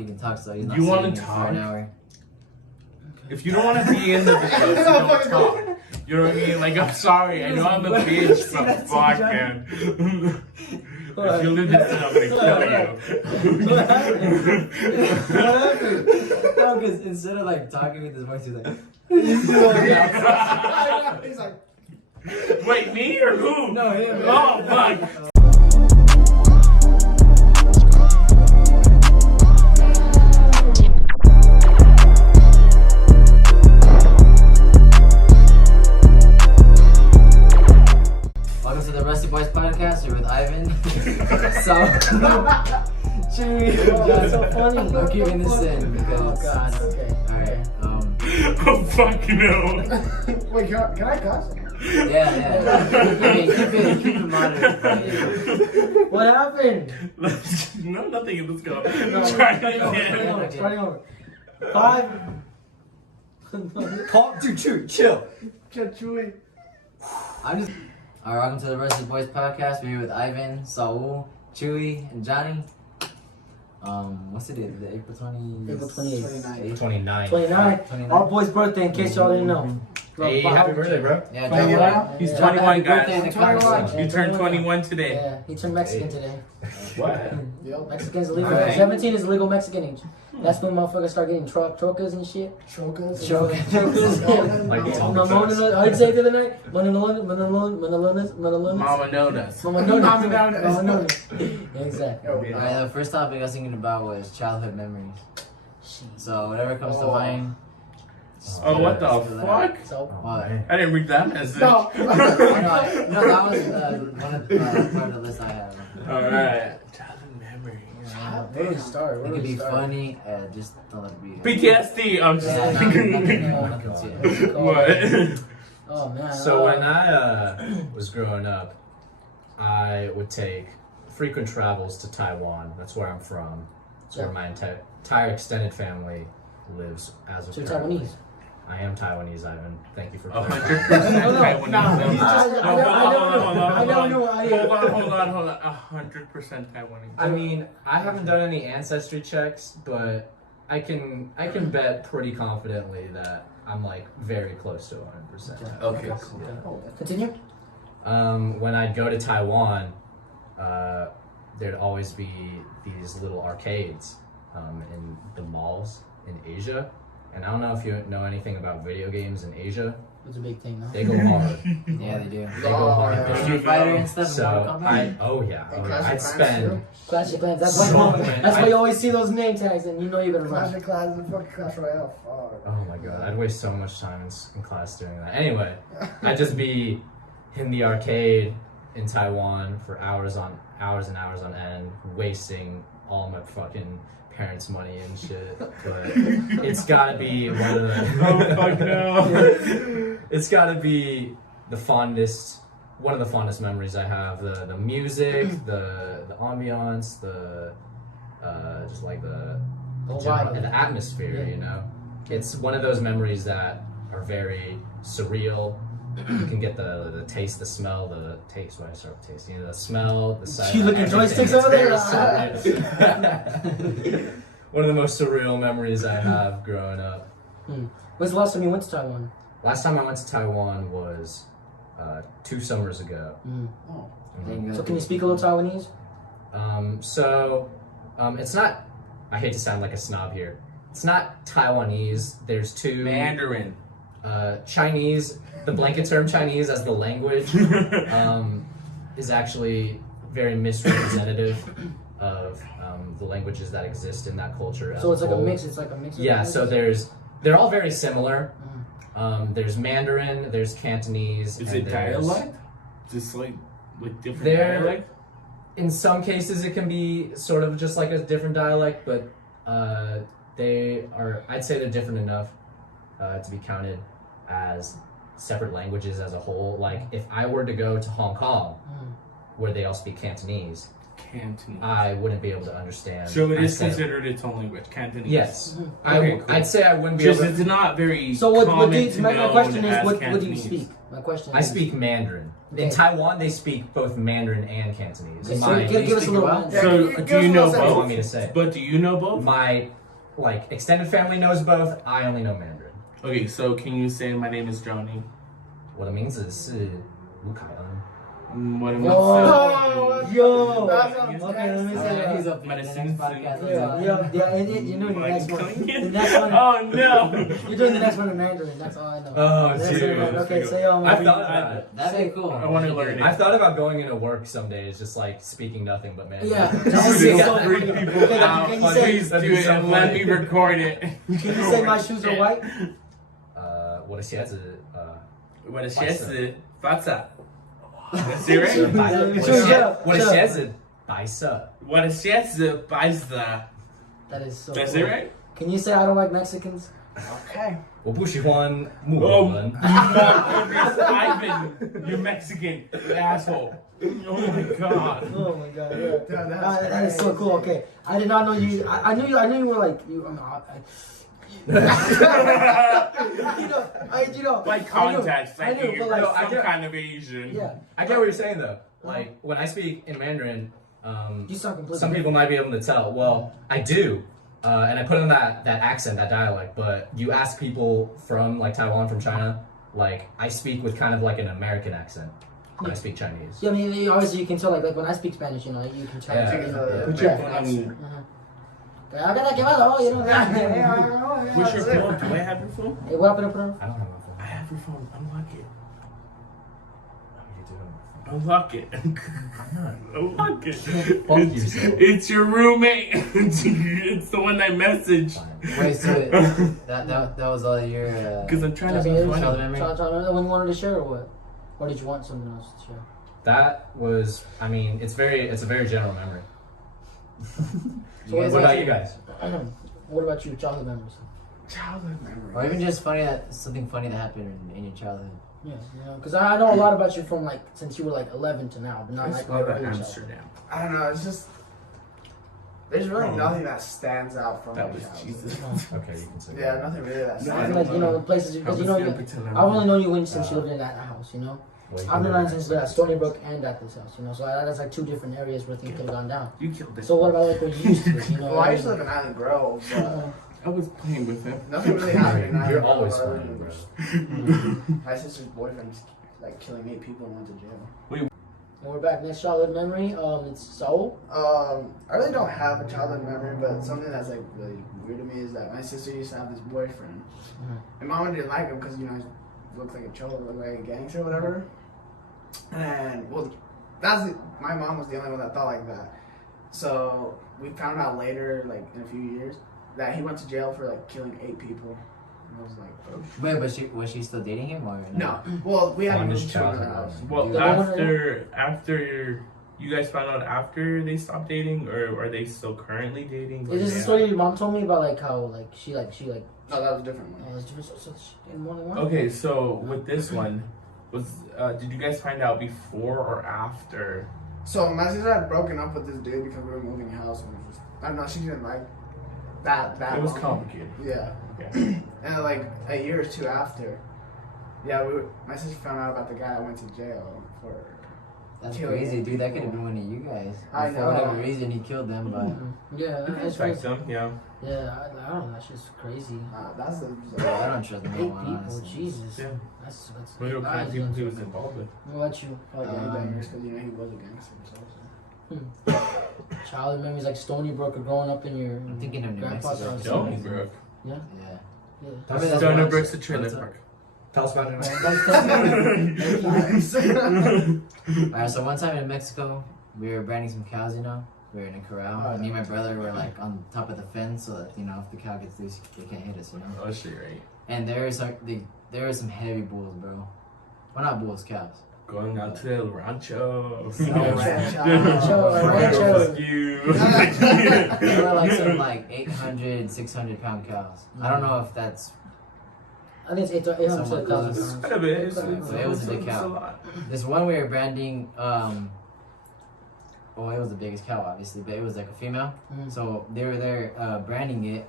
he can talk, so he's not You sitting wanna here for talk? an hour. If you don't want to be in the video, so don't talk. You know what I mean? Like, I'm sorry. I know I'm a bitch, but fuck, man. If you live this, I'm gonna kill you. What happened? No, because instead of like talking with his voice, he's like, He's like, Wait, me or who? no, him. Oh, fuck. Welcome to the Rusty Boys podcast. You're with Ivan. So, that's so funny. I'm keeping this in because. Oh god, okay. Alright. Oh, fuck no. Wait, can I cuss? Yeah. Keep it moderate. What happened? No, nothing. Let's go. No, Try it again. Starting over. 5. Chill. Chewy. I'm just. Alright, welcome to the Rusty Boys podcast. We're here with Ivan, Saul, Chewy, and Johnny. What's the date? The April 20... April 28th. 29. 29. Our boy's birthday, in case y'all didn't know. Hey, happy birthday, bro. Yeah, Thank you. John, He's John, 21, happy birthday in guys. the comment 21. section. You turned 21 today. Yeah, he turned Mexican today. What? Yep. Mexicans are legal. Alright. 17 is legal Mexican age. That's when motherfuckers start getting trocas and shit. Chocas. Like the Tonka Mama, trucks. how'd you say it the other night? Manalonas? Mama notice. Mama Nonas. Exactly. Alright, the first topic I was thinking about was childhood memories. So, whatever comes to mind. Oh, what the Let's do that. fuck? So, What? I didn't read that message. no. No, that was one of the part of the list I have. Alright. Childhood memory. Where do we start? It could be funny, just don't let it be. PTSD. I'm just Yeah, nothing serious. What? Oh man. So when I was growing up, I would take frequent travels to Taiwan. That's where I'm from. That's where my entire extended family lives as of So you're currently. Taiwanese? I am Taiwanese, Ivan. Thank you for 100% clarifying. Taiwanese. I don't know. Hold on. 100% Taiwanese. I mean, I haven't done any ancestry checks, but I can bet pretty confidently that I'm like very close to 100%. Okay, cool. Continue. When I'd go to Taiwan, there'd always be these little arcades in the malls in Asia. And I don't know if you know anything about video games in Asia. It's a big thing, They go hard. Yeah, they do. They go hard. Street Fighter and stuff. So Mortal Kombat? I'd spend Clash of Clans. That's So why. many- That's why you always see those name tags, and you know you're gonna Clash run. of Clans and fucking Clash Royale. Fuck. oh my god, I'd waste so much time in class doing that. Anyway, I'd just be in the arcade in Taiwan for hours and hours on end, wasting all my fucking parents' money and shit. But it's gotta be one of the Oh, fuck no. it's gotta be one of the fondest memories I have. The music, the ambiance, the just like the atmosphere, Yeah. you know. It's one of those memories that are very surreal. You can get the taste, the smell, the taste. When I start with taste, the smell, the sight. You looking everything. joysticks over there? It's very surreal. One of the most surreal memories I have growing up. When's the last time you went to Taiwan? Last time I went to Taiwan was 2 summers ago. So can you speak a little Taiwanese? It's not. I hate to sound like a snob here. It's not Taiwanese. There's two Mandarin. Chinese. The blanket term Chinese as the language is actually very misrepresentative of the languages that exist in that culture. So it's like a whole. mix. It's like a mix. Of Yeah. So languages? they're all very similar. There's Mandarin. There's Cantonese. Is and it there's- dialect? Just like different They're- dialect? In some cases, it can be sort of just like a different dialect, but I'd say they're different enough to be counted as separate languages as a whole. Like, if I were to go to Hong Kong, where they all speak Cantonese, Cantonese. I wouldn't be able to understand. So it is I said- considered its own language, Cantonese. Yes. Okay, cool. I'd say I wouldn't be Just able to. it's not very So what? common Do you, to my know question it is, as what do you Cantonese. speak? My question I is... speak Mandarin. In Okay. Taiwan, they speak both Mandarin and Cantonese. Okay, so My, give us a little... Yeah, So give do us you a know little what do you want both? me to say? But do you know both? My extended family knows both. I only know Mandarin. Okay, so can you say my name is Johnny? 我的名字是卢凯恩。 What am Oh, yo! That's what I'm Okay, let me Yeah, say he's that. up in the next podcast. Yeah, and you know the next one. The next one... Oh no! You're doing the next one in Mandarin, that's all I know. Oh, That's dude. it, okay, say I've thought about it. That'd be cool. I wanna learn it. I've thought about going into work someday. It's just like speaking nothing but Mandarin. Yeah. Please Just so freak funny. people Can out. you say- Please do it and let me record it. Can you say my shoes are white? 我的鞋子我的鞋子发色。That's it right? 白 Shut up, 我的 shut up. 鞋子白色。我的鞋子白色。 That is so That's cool. it right? Can you say I don't like Mexicans? Okay. 我不喜欢木 Oh, 耳人。 Ivan, you're Mexican, you asshole. Oh my god. Oh my god, yeah. Dude, that's That is so cool. Okay, I did not know you. I knew you were like you. You know, Like I knew, context, I like knew, you're but like, I some get- kind of Asian. yeah, I get what you're saying though. Like when I speak in Mandarin, you sound completely. some people might be able to tell. Well, I do, and I put on that accent, that dialect. But you ask people from like Taiwan, from China, like I speak with kind of like an American accent when I speak Chinese. Yeah, I mean, obviously you can tell like when I speak Spanish, you know, you can tell. Yeah, you know, yeah. Put your yeah. phone on me. Acá quemado, you know. What's your phone? Do I have your phone? Hey, what happened to put on? I don't have my phone. I have your phone. Unlock it. Oh, you do. Unlock it. Unlock it. Fuck yourself. It's your roommate. It's the one I messaged. Fine. Wait, so that was all your. Because I'm trying to Okay, be it was- Child funny. memory? When you wanted to share or what? Or did you want something else to share? That was. I mean, it's a very general memory. So what What about you guys? What about you? Childhood memories? Childhood memory. Or even just something funny that happened in your childhood. Yeah, you know, because I know a lot about you from like since you were like 11 to now, but not I like saw your that early childhood. Amsterdam. I don't know. It's just there's really Oh. nothing that stands out from That my was childhood. Jesus. Okay, you can say. Yeah, nothing really that I stands feel like out. you know the places because you know I've only known you since you lived in that house, you know. Well, you I've can known do you since that. at Stony Brook and at this house, you know. So that's like two different areas where things could have gone down. You killed it. So what about like where you used to live? You know, Well, I used to live in Island Grove, so I was playing with him. nothing really happened in Island You're Grove. always other funny, than bro. My sister's boyfriend's like killing 8 people and went to jail. And we're back. Next childhood memory. It's Saul. I really don't have a childhood memory, but something that's like really weird to me is that my sister used to have this boyfriend. And mama didn't like him because you know he looked like a cholo, looked like a gangster or whatever. And well, my mom was the only one that thought like that. So we found out later, like in a few years, that he went to jail for like killing 8 people. And I was like, oh shit. Wait, but was she still dating him or No. Well, we had Fondest moved to another childhood house. Well, Yeah. after you guys found out after they stopped dating, or are they still currently dating? Is this the story your mom told me about like how like she No, that was a different one. it's different. So she didn't more than one. Okay, so with this one, did you guys find out before or after? So my sister had broken up with this dude because we were moving house, and it was just, I don't know, she didn't like that. It was long. complicated. Yeah. Okay. And like a year or two after, my sister found out about the guy that went to jail for. That's Killing crazy, dude. That could have people. been one of you guys. I For know. whatever reason, he killed them, but Yeah, that's Respect crazy. them, yeah. Yeah, I don't know. That's just crazy. That's I don't trust no 8 one, people, honestly. Jesus. Yeah. That's What kind guys, of people he was involved with? What about you? gangbangers because you know he was a gangster himself. So. Childhood memories like Stony Brook or growing up in your. I'm thinking of New grandpa's Mexico. house. Stony Brook. Yeah. Yeah. Yeah. I mean, that's Stony what- Brook's a trailer what's up? park. Tell us about it. Nice. Alright, so one time in Mexico, we were branding some cows, you know? We were in a corral. Oh, and me and my brother were like on top of the fence so that, you know, if the cow gets loose, they can't hit us, you know? Oh shit, right. And there were some heavy bulls, bro. Well, not bulls, cows. Going out to El Rancho. Rancho. Fuck you. They were like some like 800, 600 pound cows. I don't know if that's. I think it's 800 Someone pounds. close. Quite a bit. It's It was a big it's cow. a lot. This one we were branding, well, it was the biggest cow, obviously, but it was like a female. Mhm. So they were there branding it,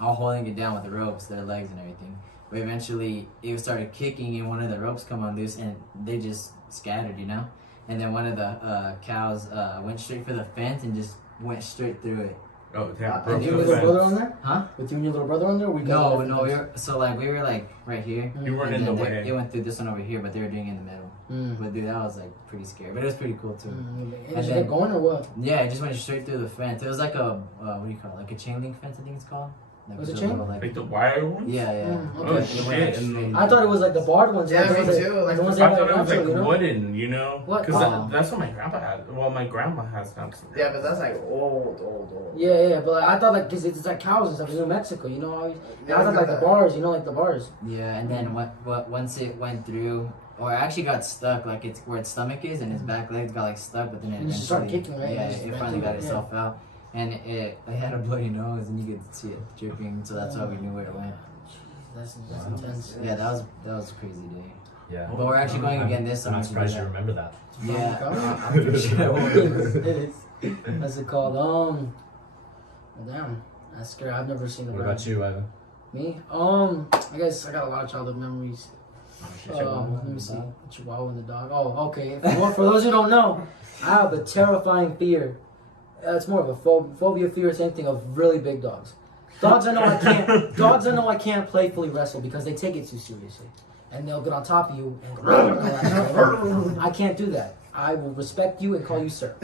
all holding it down with the ropes, their legs and everything. But eventually, it started kicking, and one of the ropes come unloose, and they just scattered, you know. And then one of the cows went straight for the fence and just went straight through it. Oh, damn. With you and your little brother on there? Huh? With you and your little brother on there? Or No, we were like right here. You weren't And in the then way. It went through this one over here, but they were doing it in the middle. Mm. But dude, that was like pretty scary. But it was pretty cool too. Did you get going or what? Yeah, it just went straight through the fence. It was like a what do you call it? Like a chain link fence, I think it's called. Like Was it a chain? little, Like the wire ones? Yeah, yeah. Mm, Oh, okay. It went, like, shit. straight I thought it was like the barred ones. Yeah, like, me the ones that- too, like the ones I that thought it was natural, like you know? wooden, you know? What? Because Wow. that's what my grandpa had. Well, my grandma has now. Yeah, but that's like old. Yeah, but I thought like, cause it's like cows and stuff in New Mexico, you know? Yeah, I thought like the bars, you know, like the bars. Yeah, and then once it went through, or it actually got stuck, like it's where its stomach is, and its back legs got like stuck, but then it And it just started eventually- kicking, right? Yeah, And it just it went finally through got it, itself out, and it had a bloody nose, and you could see it dripping, so that's why we knew where it went. That's intense. Yeah, that was a crazy day. Yeah. But we're actually going again this I'm summer. not to do surprised you that. remember that. Yeah, I'm pretty sure I will. What's it called? Damn, that's scary. I've never seen a What rat. about you, Ivan? Me? I guess I got a lot of childhood memories. Let me see. Chihuahua and the dog. Oh, okay. For those who don't know, I have a terrifying fear. It's more of a phobia fear, same thing, of really big dogs. Dogs I know I can't. Dogs I know I can't playfully wrestle because they take it too seriously, and they'll get on top of you and go. I can't do that. I will respect you and call you sir.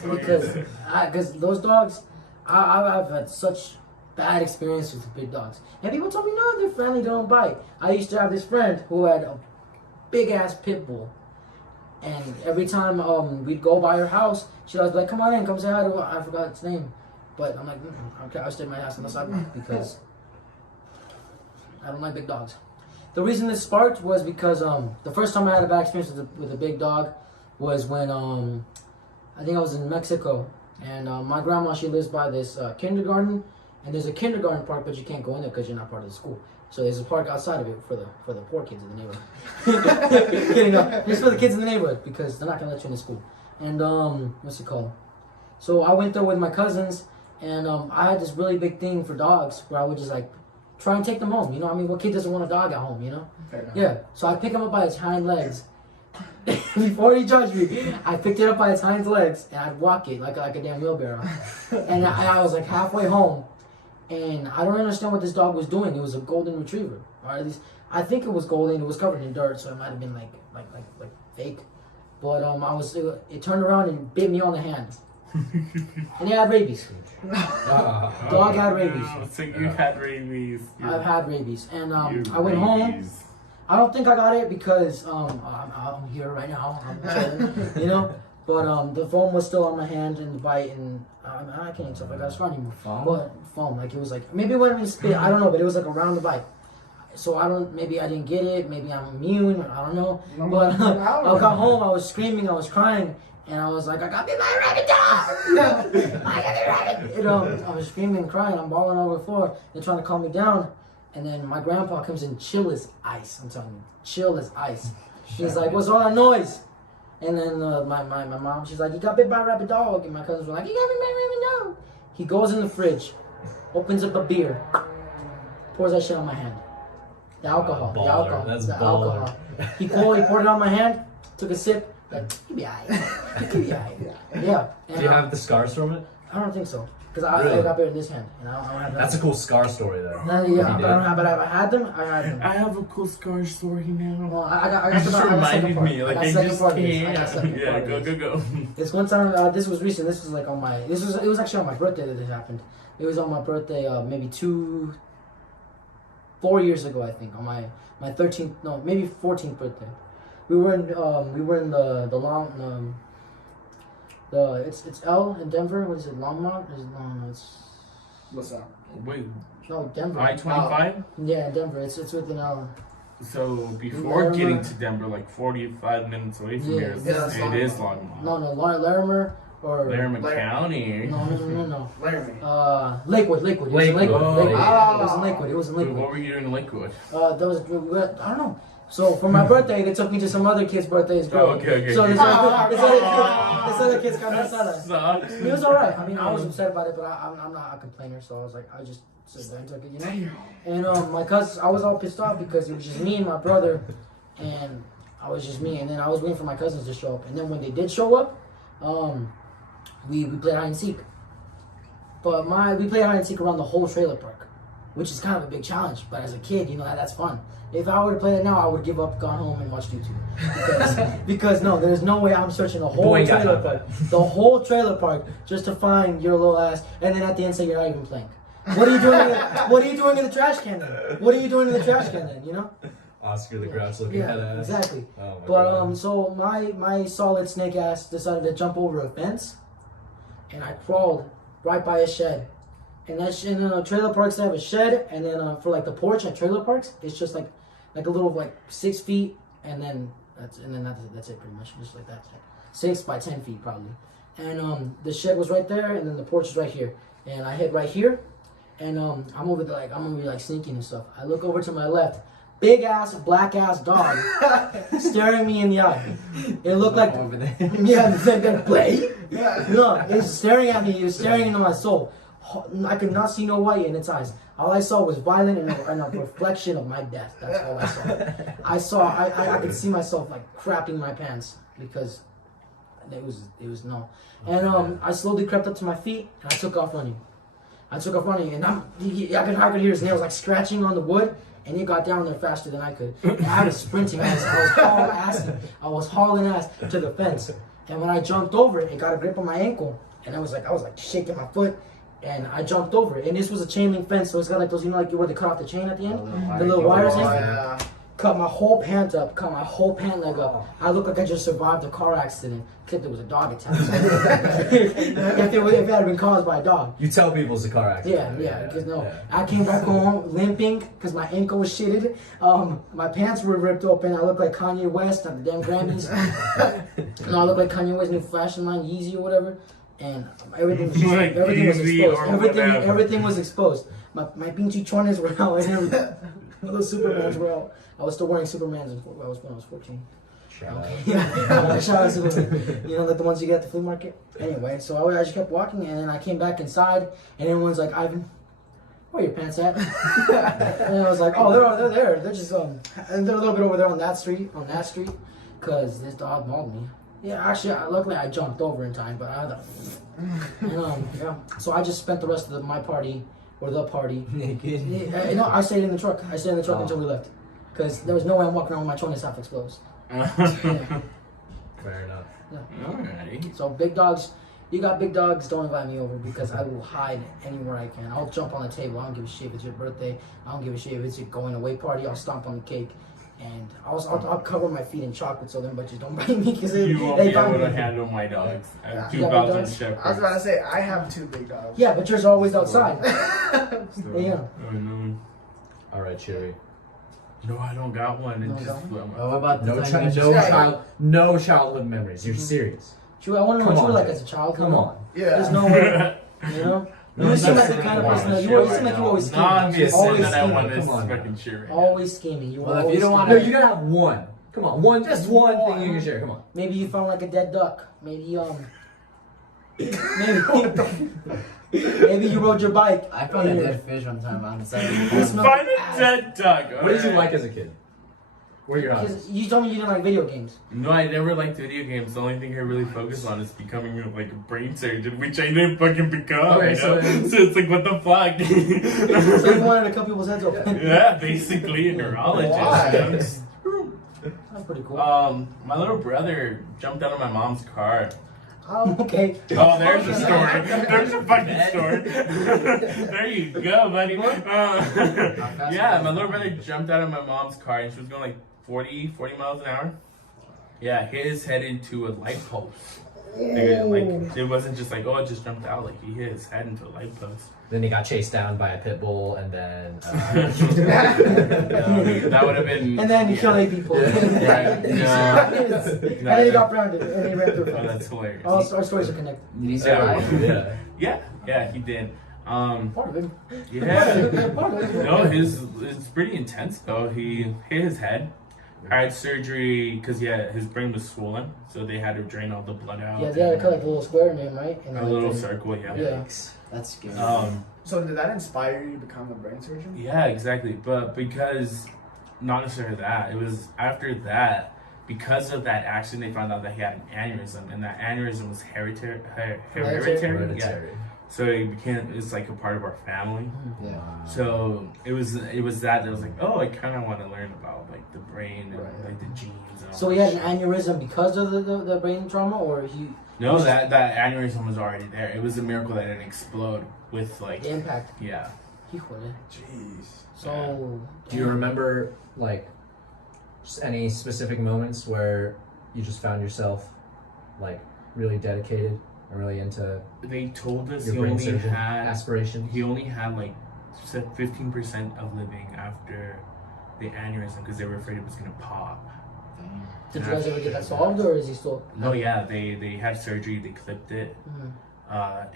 Because those dogs, I've had such bad experiences with big dogs. And people told me, no, they're friendly, they don't bite. I used to have this friend who had a big ass pit bull. And every time we'd go by her house, she'd always be like, come on in, come say hi to her. I forgot its name. But I'm like, okay, I'll stay in my house on the sidewalk because I don't like big dogs. The reason this sparked was because the first time I had a bad experience with a big dog was when I think I was in Mexico. And my grandma, she lives by this kindergarten. And there's a kindergarten park, but you can't go in there because you're not part of the school. So there's a park outside of it for the poor kids in the neighborhood. Kidding, no. Just for the kids in the neighborhood because they're not gonna let you in the school. And what's it called? So I went there with my cousins, and I had this really big thing for dogs where I would just like try and take them home. You know, I mean, what kid doesn't want a dog at home? You know? Yeah. So I pick him up by its hind legs. Before he judged me, I picked it up by its hind legs and I'd walk it like a damn wheelbarrow. And I was like halfway home. And I don't understand what this dog was doing. It was a golden retriever, or at least I think it was golden. It was covered in dirt, so it might have been like fake. But it turned around and bit me on the hand, and it had rabies. Dog had rabies. So you had rabies. I've had rabies, and I went home. I don't think I got it because I'm here right now. I'm chilling, you know. But the foam was still on my hand and the bite, and I can't tell if I got a scar anymore. But foam, like it was like maybe it wouldn't have been spit. I don't know, but it was like around the bite. So maybe I didn't get it. Maybe I'm immune. I don't know. But I got home. I was screaming. I was crying, and I was like, I got bit by a rabbit dog. I got bit rabbit. You know, I was screaming and crying. I'm balling over the floor. They're trying to calm me down, and then my grandpa comes in, chill as ice. I'm telling you, chill as ice. He's like, what's all that noise? And then my mom, she's like, you got bit by a rabbit dog. And my cousins were like, you got bit by a rabbit dog. He goes in the fridge, opens up a beer, pours that shit on my hand. The alcohol. Baller. The alcohol. That's the baller. alcohol. He poured it on my hand, took a sip, like, you'll be alright. You'll be alright. Yeah. And, Do you have the scars from it? I don't think so. Because I Really? got bit in this hand. And I don't have that. That's a cool scar story, though. No, You yeah, did? but I had them. I had them. I have a cool scar story now. Well, I got You just I got second reminded part. me, like I got I second just part of this. I got can't. second Yeah, part of go, this. go, go. This one time, this was recent. This was like on my. It was actually on my birthday that this happened. It was on my birthday, maybe 4 years ago, I think. On my 13th, no, maybe 14th birthday. We were in the long it's L in Denver. What is it? Longmont? No, it's What's up? Wait, no Denver. I-25? Yeah, Denver. It's within L. So before getting to Denver, like 45 minutes away from Yeah, here, yeah, it is Longmont. No, Larimer or Laramie Laramie. County. No. Laramie. Lakewood. It was in Lakewood. Lakewood. Oh, Lakewood. yeah. It was in Lakewood. It was in Wait, Lakewood. what were you doing in Lakewood? I don't know. So for my birthday, they took me to some other kid's birthday as well. Okay. So this other kid's kind of Sucks. It was alright. I mean, I was upset about it, but I'm not a complainer, so I was like, I just sit there and took it, you know. And my cousins, I was all pissed off because it was just me and my brother, and I was just me. And then I was waiting for my cousins to show up. And then when they did show up, we played hide and seek. But we played hide and seek around the whole trailer park, which is kind of a big challenge. But as a kid, you know, that's fun. If I were to play it now, I would give up, gone home, and watched YouTube. Because no, there's no way I'm searching the whole trailer park, just to find your little ass, and then at the end say you're not even playing. What are you doing? What are you doing in the trash can then? What are you doing in the trash can then? You know? Oscar the Grouch looking at us. Exactly. Oh my But God. so my solid snake ass decided to jump over a fence, and I crawled right by a shed. And trailer parks they have a shed, and then for like the porch at trailer parks, it's just like a little 6 feet, and then that's it pretty much, just like that, 6 by 10 feet probably. And the shed was right there, and then the porch is right here, and I hit right here, and I'm over there I'm gonna be sneaking and stuff. I look over to my left, big ass black ass dog staring me in the eye. It looked like over there. yeah, the play. No, it's staring at me. It was staring into my soul. I could not see no white in its eyes. All I saw was violent and a reflection of my death. That's all I saw. I could see myself crapping my pants because it was no. And I slowly crept up to my feet and I took off running. And I could hear his nails scratching on the wood, and he got down there faster than I could. And I was sprinting. I was hauling ass to the fence. And when I jumped over it, it got a grip on my ankle, and I was shaking my foot. And I jumped over it, and this was a chain link fence, so it's got those, where they cut off the chain at the end, the little wires in. Yeah. Cut my whole pant up, cut my whole pant leg up. I looked like I just survived a car accident, except it was a dog attack. if it had been caused by a dog. You tell people it's a car accident. Yeah, because I came back home limping because my ankle was shitted. My pants were ripped open. I looked like Kanye West at the damn Grammys. I looked like Kanye West's new fashion line, Yeezy or whatever. And everything was exposed. Everything was exposed. My pinky chones were out and everything. Those Supermans were out. I was still wearing Supermans when I was 14. Shout out. Yeah, shout out Superman. Like the ones you get at the flea market. Anyway, so I just kept walking, and then I came back inside, and everyone's like, Ivan, where are your pants at? And I was like, oh, they're there. They're just and they're a little bit over there on that street, because this dog mauled me. Yeah, actually, luckily I jumped over in time, but I had to. So I just spent the rest of the party Naked. No, I stayed in the truck. Until we left, because there was no way I'm walking around with my chones half exposed. Yeah. Fair enough. Yeah. Alright. So big dogs, you got big dogs, don't invite me over because I will hide anywhere I can. I'll jump on the table. I don't give a shit if it's your birthday. I don't give a shit if it's your going away party. I'll stomp on the cake. And I'll cover my feet in chocolate so them bitches don't bite me because You won't be able to handle my dogs. I have Yeah. 2,000 shepherds. I was about to say, I have 2 big dogs. Yeah, but yours are always outside. So, Yeah. Oh, no. All right, Chewy. No, I don't got one. It No, just don't? Oh, what about the time you No childhood memories. You're serious. Chewy, I want to know Come what you were on, like as a child. Come on. There's Yeah. no way. You seem like the kind of person that you always seem like you always scheming. Not be a sin Always that I want scheming. this Come on. fucking shit right now. Always scheming. You Well, if always you don't scheming. wanna- No, you gotta have one. Come on, just one thing you can share. Come on. Maybe you found a dead duck. Maybe maybe you rode your bike. I found a dead fish one time on the side of You the road. smell- Find a dead duck. What did you alright. like as a kid? What are your hobbies? Because you told me you didn't like video games. No, I never liked video games. The only thing I really focused on is becoming a brain surgeon, which I didn't fucking become. Okay, you so know? then- So it's what the fuck? So you wanted to cut people's heads open. Yeah, basically a neurologist. Why? You know? Just- That's pretty cool. My little brother jumped out of my mom's car. Okay. Oh, there's a story. There's a fucking story. There you go, buddy. Yeah, my little brother jumped out of my mom's car and she was going 40 miles an hour. Yeah, hit his head into a light post. It wasn't just it just jumped out. He hit his head into a light post. Then he got chased down by a pit bull, and then. That would have been. And then you killed 8 people. Right. And then he got grounded and he ran through. Oh, that's hilarious. All our stories are connected. Did he survive? Yeah. Yeah, he did. Part of it. Yeah. Part of it. No, it's pretty intense though. He hit his head, had surgery because his brain was swollen, so they had to drain all the blood out. Yeah, they had to cut like a little square in him, right? And a then, little like, circle. Yeah. Yeah. That's scary. So did that inspire you to become a brain surgeon? Yeah, exactly. But because not necessarily that, it was after that. Because of that accident, they found out that he had an aneurysm, and that aneurysm was hereditary. Yeah. So it's like a part of our family. Yeah. So it was that was like, oh, I kind of want to learn about like the brain and like the genes. And all So he that had an aneurysm because of the brain trauma, or he? No, that aneurysm was already there. It was a miracle that it didn't explode with like The impact. Yeah. Jeez. So. Do you remember like just any specific moments where you just found yourself like really dedicated and really into They told us your he brain only surgeon had aspirations? He only had like 15% of living after the aneurysm because they were afraid it was gonna pop. Did you guys ever get that solved, or is he still? No, yeah, they had surgery. They clipped it.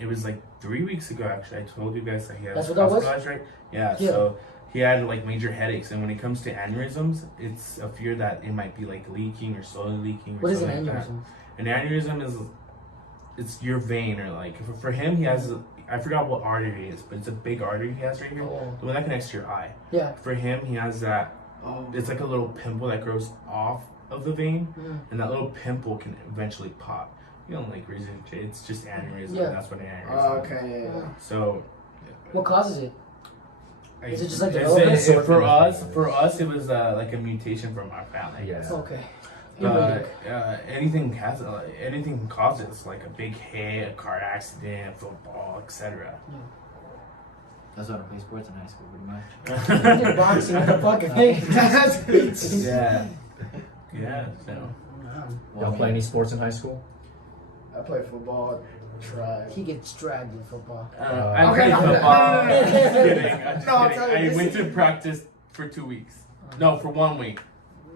It was like 3 weeks ago. Actually, I told you guys that he had That's what that was? right? Yeah. So he had like major headaches, and when it comes to aneurysms, it's a fear that it might be like leaking or slowly leaking. Or What is an something like aneurysm? that. An aneurysm is it's your vein, or like for him, he has I forgot what artery it is, but it's a big artery he has right here, the one that connects to your eye. Yeah. For him, he has that. It's like a little pimple that grows off of the vein, and that little pimple can eventually pop. You don't like regurgitate, it's just aneurysm. Yeah. That's what an aneurysm. Oh, okay. Yeah. So. What causes it? Is it just like It's- development? For us, it was like a mutation from our family. Yeah. Okay. Anything can cause it. It's like a big hit, a car accident, football, etc. That's why I play sports in high school, pretty much. Boxing, what the fuck? Yeah. Yeah. So. Y'all play any sports in high school? I played football. Tried. He gets dragged in football. I Okay, played no, football. no, no, no. I'm just kidding. I'm just No, I'm kidding. telling you, I this went is- to practice for 2 weeks. No, for 1 week.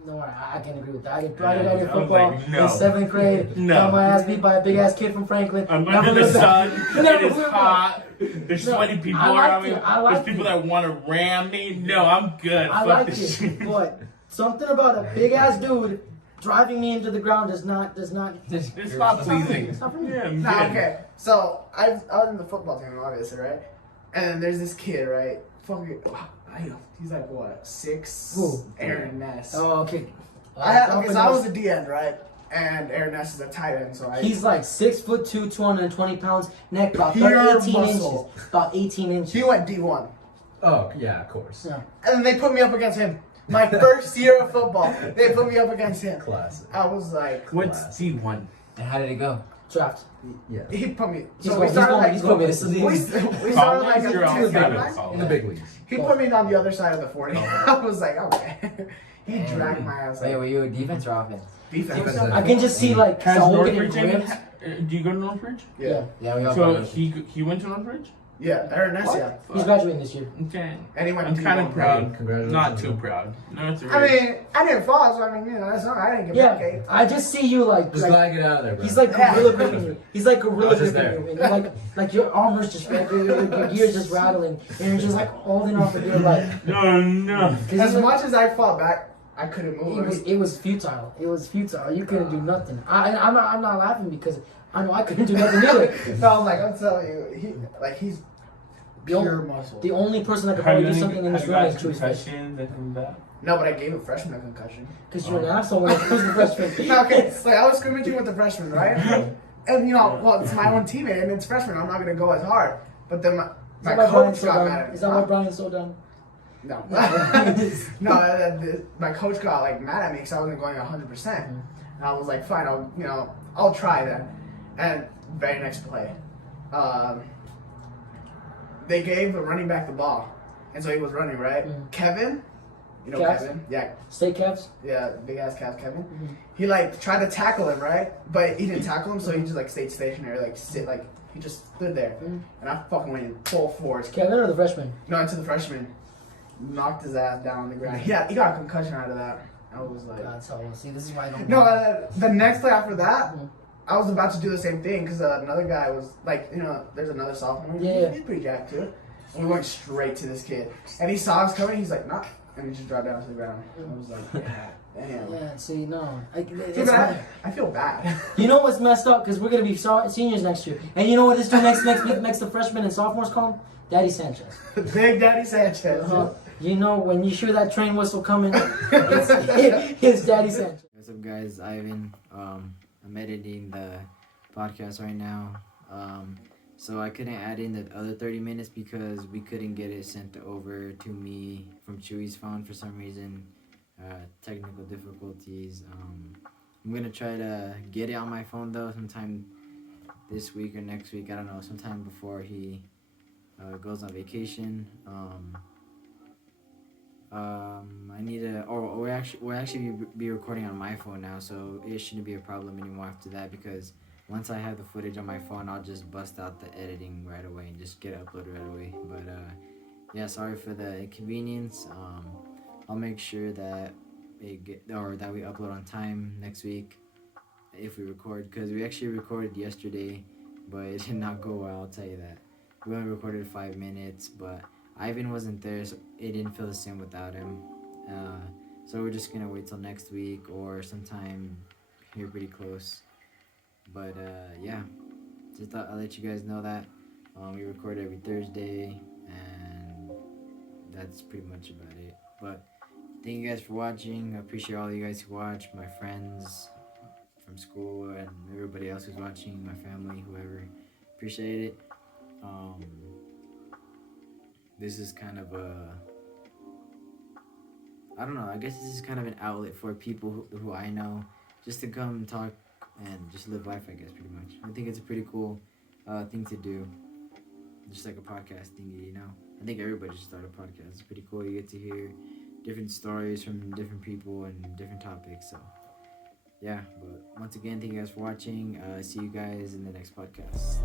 No, I can agree with that. I did I was football like, no. in 7th grade. No. Got my ass beat by a big ass kid from Franklin. I'm Never under the looked back. sun. Never It is looked back. hot. There's No, sweaty people I liked around me. it. I There's liked people it. that want to ram me. No, I'm good. I Fuck like this it, shit. but something about a big ass dude driving me into the ground does not. It's not pleasing. It's not for me. Yeah, I'm Nah, good. okay. So I was in the football team, obviously, right? And then there's this kid, right? Fucking, he's like what, 6? Who? Aaron Ness. Oh, okay. I was a D end, right? And Aaron Ness is a tight end, so He's like 6'2", 220 pounds, neck about Pure 18 muscle. inches. About 18 inches. he went D1. Oh yeah, of course. Yeah. And then they put me up against him. My first year of football, they put me up against him. Classic. I was like, What's D1? And how did it go? Draft. Yeah. he put me. He's So going we started like he's going to this we league. started like College at or the outside 2 of line. college? In the big leagues. He put me on the other side of the 40. I was like, okay. He dragged my ass. Wait, were you a defense or offense? Defense. I can just see like Has Saul getting Northridge any? ripped. Do you go to Northridge? Yeah. Yeah, we all So got he went to Northridge? Yeah. Aaron Ness, yeah. He's graduating this year. Okay. And he went I'm kind of D1. proud. Congratulations. Not too proud. I mean, I didn't fall, so I mean, that's not. I didn't get back Yeah, eight. I just see you like. Just like glad to get out of there, bro. he's like gorilla gripping you. He's like I gorilla was just gripping you. And you're like your armor's just like your gear's just rattling, and you're just like holding on for dear life. No. As much as I fought back, I couldn't move. It was futile. It was futile. You couldn't do nothing. I'm not laughing because I know I couldn't do nothing either. No, I'm like, I'm telling you, he's pure muscle. The only person that could probably do something in this room is Chewy's Fish. No, but I gave a freshman a concussion. Because you're an asshole when it comes to freshmen. Okay, it's like I was scrimmaging with the freshman, right? And well, it's my own teammate and it's freshman. I'm not gonna go as hard. But then my coach got mad at me. Is that why Brian's so dumb? No, my coach got like mad at me because I wasn't going 100%. And I was like, fine, I'll try then. And very next play, they gave the running back the ball, and so he was running right. Kevin, you know Cavs? Kevin, yeah, State Cavs? yeah, big ass Cavs Kevin. He like tried to tackle him right, but he didn't tackle him, so he just like stayed stationary, he just stood there, and I fucking went in full force. Kevin or the freshman? No, into the freshman, knocked his ass down on the ground. Yeah, he got a concussion out of that. I was like, God, so see, this is why I don't. no, the next play after that, I was about to do the same thing because another guy was like, there's another sophomore. Yeah. He's pretty jacked too. And we went straight to this kid, and he saw us coming. He's like, "Nah, and he just dropped down to the ground. I was like, yeah, damn. Yeah, see, no. I feel bad. You know what's messed up? Because we're going to be seniors next year. And you know what this dude makes the freshmen and sophomores call him? Daddy Sanchez. Big Daddy Sanchez. You know, when you hear that train whistle coming, it's Daddy Sanchez. What's up, guys? Ivan. I'm editing the podcast right now. So I couldn't add in the other 30 minutes because we couldn't get it sent over to me from Chewy's phone for some reason. Technical difficulties. I'm gonna try to get it on my phone though sometime this week or next week. I don't know, sometime before he goes on vacation. I need to. Or we'll actually be recording on my phone now, so it shouldn't be a problem anymore after that. Because once I have the footage on my phone, I'll just bust out the editing right away and just get it uploaded right away. But yeah, sorry for the inconvenience. I'll make sure that that we upload on time next week if we record. Because we actually recorded yesterday, but it did not go well. I'll tell you that. We only recorded 5 minutes, but Ivan wasn't there, so it didn't feel the same without him. So we're just gonna wait till next week or sometime here pretty close. But yeah, just thought I'd let you guys know that we record every Thursday, and that's pretty much about it. But thank you guys for watching. I appreciate all you guys who watch, my friends from school and everybody else who's watching, my family, whoever. Appreciate it. This is kind of I don't know, I guess this is kind of an outlet for people who I know, just to come and talk and just live life, I guess, pretty much. I think it's a pretty cool thing to do, just like a podcast thingy, you know. I think everybody should start a podcast. It's pretty cool. You get to hear different stories from different people and different topics, so yeah. But once again, thank you guys for watching. See you guys in the next podcast.